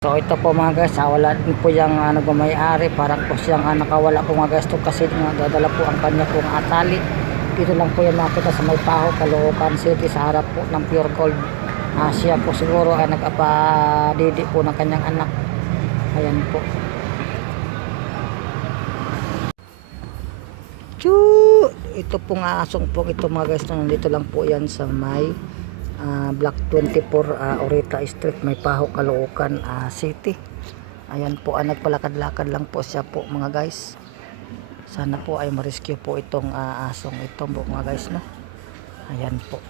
So ito po mga guys, ah, wala din po yung uh, nagmamayari, parang po siyang ah, nakawala po mga guys to kasi nga dadala po ang kanya pong atali. Dito lang po yung nakita sa may paho, Caloocan City sa harap po ng Pure Gold. Ah, siya po siguro ay nag-apadidi po ng kanyang anak. Ayan po. Choo! Ito pong asong po ito mga guys, na nandito lang po yan sa may ah, Block 24 ah, Orita Street, may Paho, Caloocan ah, City. Ayan po, ah, nagpalakad-lakad lang po siya po mga guys. Sana po ay ma-rescue po itong ah, asong ito mga guys no. Ayan po.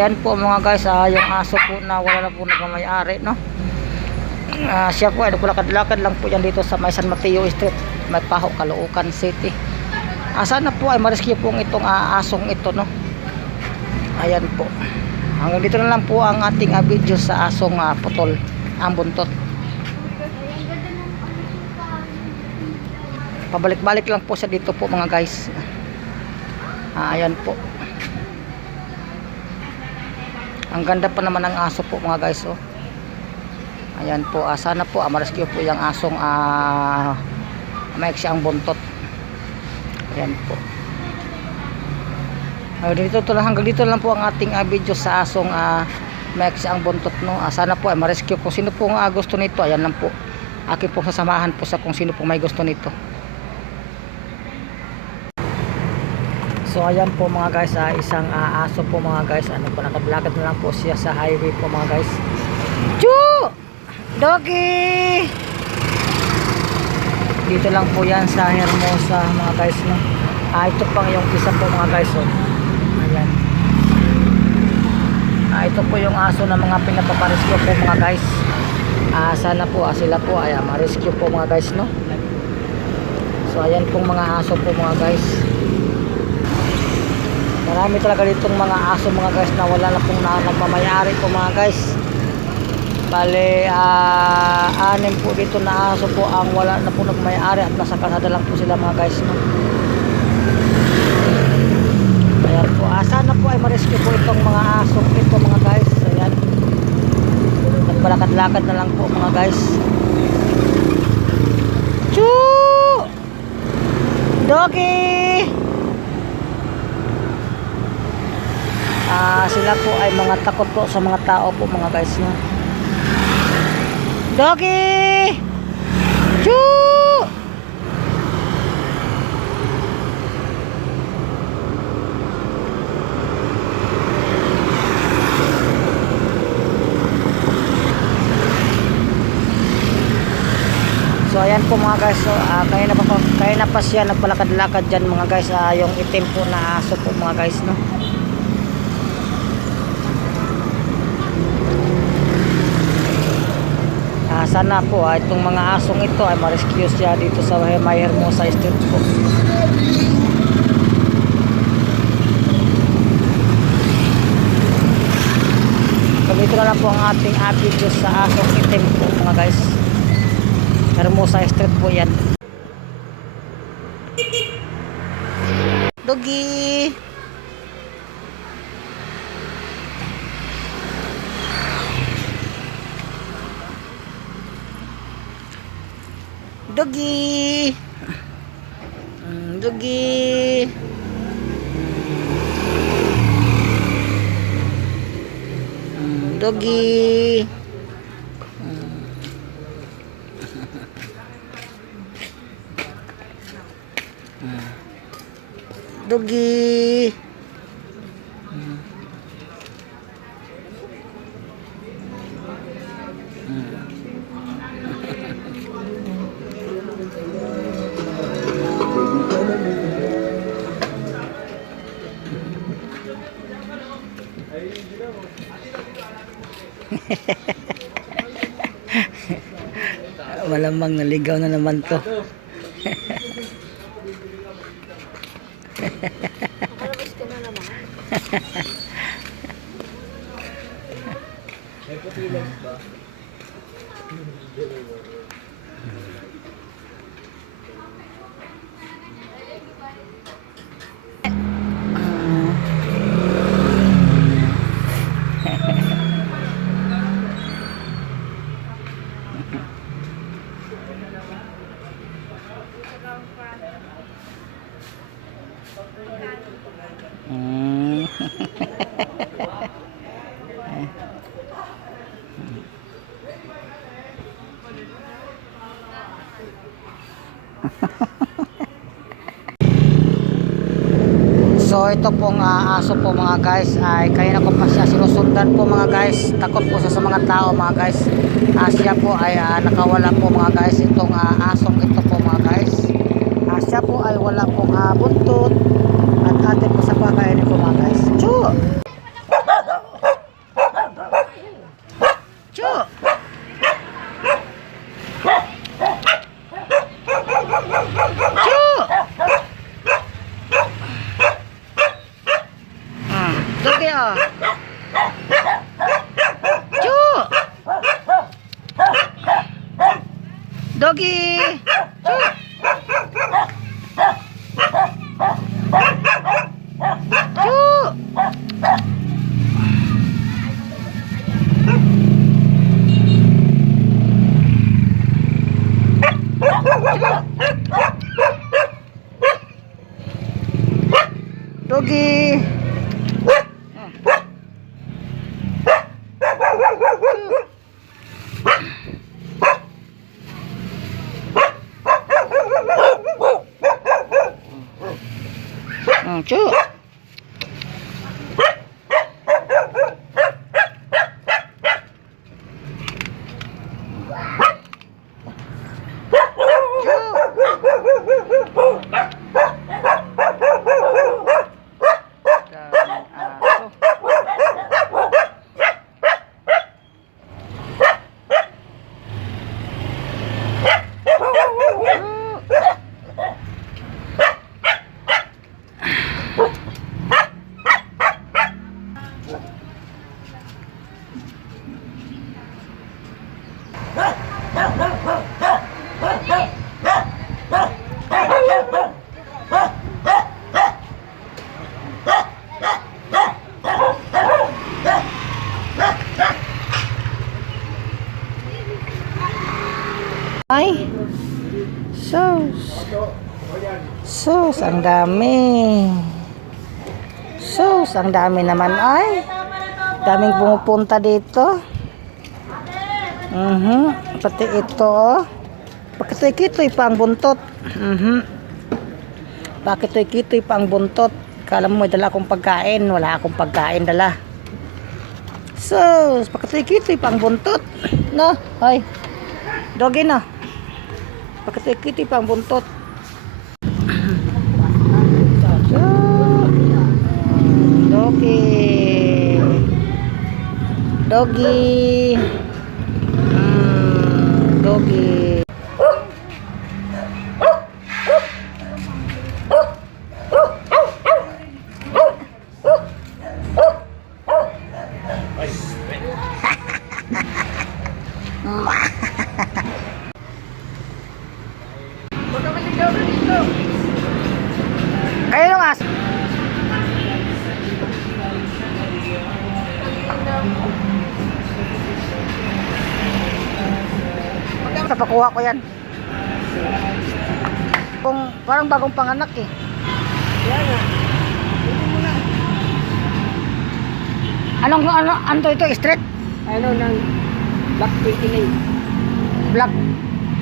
Ayan po mga guys, ah, yung aso po na wala na po nagmamayari no. Ah, siya po ay nagpalakad-lakad lang po yan dito sa may San Mateo Street, may Paho, Caloocan City. Ah, sana po ay ma-rescue po itong ah, asong ito no. Ayan po. Hanggang dito na lang po ang ating ah, video sa asong ah, putol, ang buntot. Pabalik-balik lang po siya dito po mga guys. Ah, ayan po. Ang ganda pa naman ng aso po mga guys oh. Ayan po, ah, sana po ah, ma-rescue po yung asong ah, maiksi ang buntot. Ayan po. Uh, dito to lang hanggang dito lang po ang ating uh, video sa asong uh, Max ang buntot no. Ah, sana po ay ma-rescue kung sino po uh, gusto nito. Ayan lang po. Akin po sasamahan po sa kung sino po may gusto nito. So ayan po mga guys, ah, isang ah, aso po mga guys. Ano po nakadlakad na lang po siya sa highway po mga guys. Chu! Doggy! Dito lang po yan sa Hermosa mga guys no. Ah, ito pang yung isa po mga guys oh. Ayan. Ah, ito po yung aso na mga pinapaparescue po mga guys. Ah, sana po ah, sila po ay ma-rescue po mga guys no. So ayan pong mga aso po mga guys. Marami talaga ditong mga aso mga guys na wala na pong na, nagmamayari po mga guys. Bale, ah, anim po dito na aso po ang wala na po nagmayari at nasa kalsada lang po sila mga guys no. Ayan po. Ah, sana po ay ma-rescue po itong mga aso ito mga guys. Ayan. Nagbalakad-lakad na lang po mga guys. Choo! Doggy! Ah, sila po ay mga takot po sa mga tao po mga guys no. Doggy! Choo! So ayan po mga guys, so, ah, kaya na pa kaya na pa siya nagpalakad-lakad diyan mga guys, ah, yung itim po na aso po mga guys no. Ah, sana po ah, itong mga asong ito ay ma-rescue siya dito sa May Hermosa Street po. So dito na lang po ang ating video sa asong itim po mga guys. Hermosa Street po yan. Doggy! Doggy! Mm, Doggy! Mm, Doggy! Doggy! Malamang naligaw na naman to. Nakalabas ko na naman. So ito pong ah, aso po mga guys ay kaya na ko pa siya sinusundan po mga guys. Takot po siya sa mga tao mga guys. Ah, siya po ay ah, nakawala po mga guys itong ah, asong ito po mga guys Ah, siya po ay wala pong ah, buntot at atin po sa pagkainin po mga guys Chu! Chu! Chu! Hmm, Dogi ah. Chu! Dogi! Chu! Sus. Ang dami. Sus, ang dami naman ay. Daming pumupunta dito. Mhm. Pati ito oh. Pakitoy-kitoy pa ang buntot. Mhm. Pakitoy-kitoy pa ang buntot. Kala mo may dala akong pagkain. Wala akong pagkain dala. Sus, pakitoy-kitoy pa buntot. No, ay. Dogi na. Pakitoy-kitoy pa ang buntot. Dogi. Dogi. Mm, dogi. Napakuha ko yan. Kung parang bagong panganak eh. Anong ano ano ito straight Ano ng Black 29? black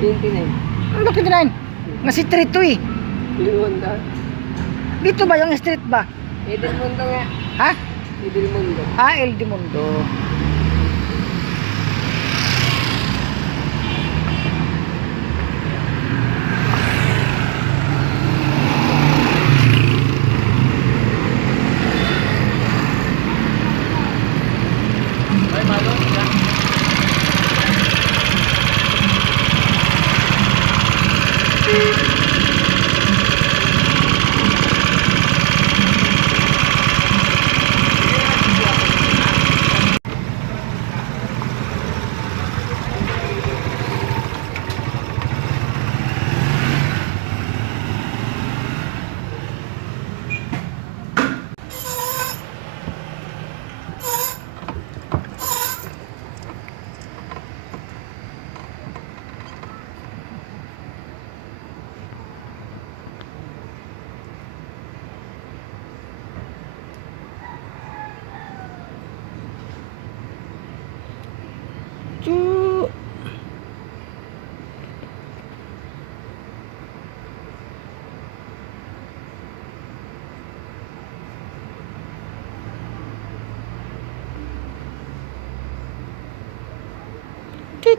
29. ano ba 59 nga si street to eh Ilmundo. dito ba yung street ba Edelmundo nga. ha Edelmundo. ah El de Mundo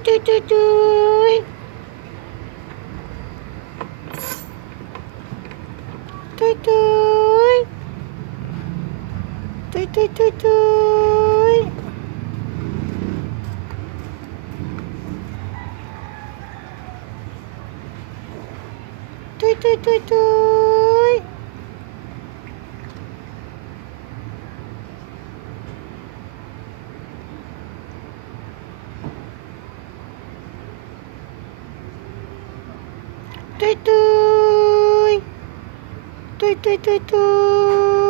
tui tui tui tui. Tui tui. Tui tui tui tui. Tui tui tui トゥイトゥイトゥイトゥイトゥイトゥイ